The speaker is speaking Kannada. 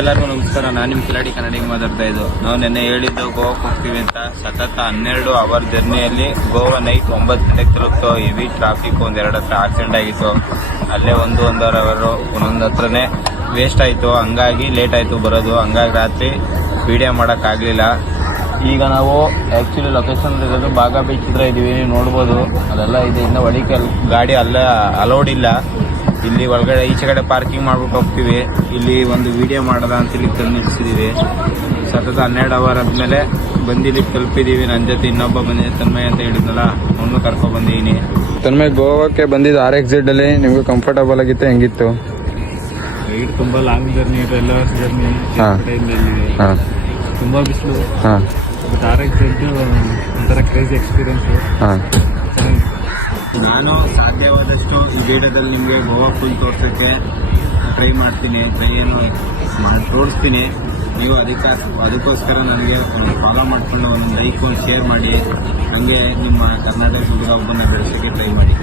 ಎಲ್ಲರಿಗೂ ನಮಸ್ಕಾರ. ನಾನು ನಿಮ್ಮ ಕಿಲಾಡಿ ಕನ್ನಡಿಗೆ ಮಾತಾಡ್ತಾ ಇದ್ದು. ನಾವು ನಿನ್ನೆ ಹೇಳಿದ್ದು ಗೋವಾಕ್ಕೆ ಹೋಗ್ತೀವಿ ಅಂತ. ಸತತ 12 ಅವರ್ ಜರ್ನಿಯಲ್ಲಿ ಗೋವಾ ನೈಟ್ 9 ಗಂಟೆಗೆ ತಲುಪ್ತು. ಹೆವಿ ಟ್ರಾಫಿಕ್, ಒಂದೆರಡು ಹತ್ರ ಆಕ್ಸಿಡೆಂಟ್ ಆಗಿತ್ತು. ಅಲ್ಲೇ 1-1.5 ಅವರ್ ಒಂದೊಂದು ಹತ್ರನೇ ವೇಸ್ಟ್ ಆಯಿತು. ಹಂಗಾಗಿ ಲೇಟ್ ಆಯಿತು ಬರೋದು. ಹಂಗಾಗಿ ರಾತ್ರಿ ವಿಡಿಯೋ ಮಾಡೋಕ್ಕಾಗಲಿಲ್ಲ. ಈಗ ನಾವು ಆ್ಯಕ್ಚುಲಿ ಲೊಕೇಶನ್ ಇರೋದು ಬಾಗಾ ಬೀಚ್ ಹತ್ರ ಇದ್ದೀವಿ. ನೀವು ನೋಡ್ಬೋದು, ಅದೆಲ್ಲ ಇದೆ. ಇನ್ನು ಒಳಗೆ ಗಾಡಿ ಅಲ್ಲೇ ಅಲೌಡ್ ಇಲ್ಲ. ಇಲ್ಲಿ ಒಳಗಡೆ ಈಚೆ ಕಡೆ ಪಾರ್ಕಿಂಗ್ ಮಾಡ್ಬಿಟ್ಟು ಹೋಗ್ತೀವಿ. ಇಲ್ಲಿ ಒಂದು ವಿಡಿಯೋ ಮಾಡೋದ ಅಂತ ಇಲ್ಲಿ ತಂದು ನಿಲ್ಸಿದೀವಿ. ಸತತ 12 ಅವರ್ ಆದ್ಮೇಲೆ ಬಂದಿಲ್ಲಿ ತಲುಪಿದೀವಿ. ನನ್ನ ಜೊತೆ ಇನ್ನೊಬ್ಬ ಬಂದಿದೆ, ತನ್ಮಯ್ ಅಂತ ಹೇಳಿದ್ನಲ್ಲ, ಅವನು ಕರ್ಕೊಂಡು ಬಂದಿದ್ದೀನಿ. ತನ್ಮಯ್, ಗೋವಾಕ್ಕೆ ಬಂದಿದ್ದು RX-Z ಅಲ್ಲಿ ನಿಮ್ಗೆ ಕಂಫರ್ಟಬಲ್ ಆಗಿತ್ತು, ಹೆಂಗಿತ್ತು? ರೈಡ್ ತುಂಬಾ ಲಾಂಗ್ ಜರ್ನಿ, 12 ಅವರ್ಸ್ ಜರ್ನಿ. ತುಂಬಾ ಬಿಸಿಲು. ಬಟ್ RX-Z ಒಂಥರ ಕ್ರೇಜಿ ಎಕ್ಸ್ಪೀರಿಯನ್ಸ್. ನಾನು ಸಾಧ್ಯವಾದಷ್ಟು ಈ ವಿಡಿಯೋದಲ್ಲಿ ನಿಮಗೆ ಗೋವಾ ಫುಲ್ ತೋರ್ಸೋಕ್ಕೆ ಟ್ರೈ ಮಾಡ್ತೀನಿ. ತೋರಿಸ್ತೀನಿ. ನೀವು ಅದಕ್ಕೋಸ್ಕರ ನನಗೆ ಒಂದು ಫಾಲೋ ಮಾಡಿಕೊಂಡು ಒಂದು ಲೈಕ್, ಒಂದು ಶೇರ್ ಮಾಡಿ. ಹಾಗೆ ನಿಮ್ಮ ಕರ್ನಾಟಕ ಹುಡುಗ ಒಬ್ಬನ ಬೆಳೆಸೋಕ್ಕೆ ಟ್ರೈ ಮಾಡಿ.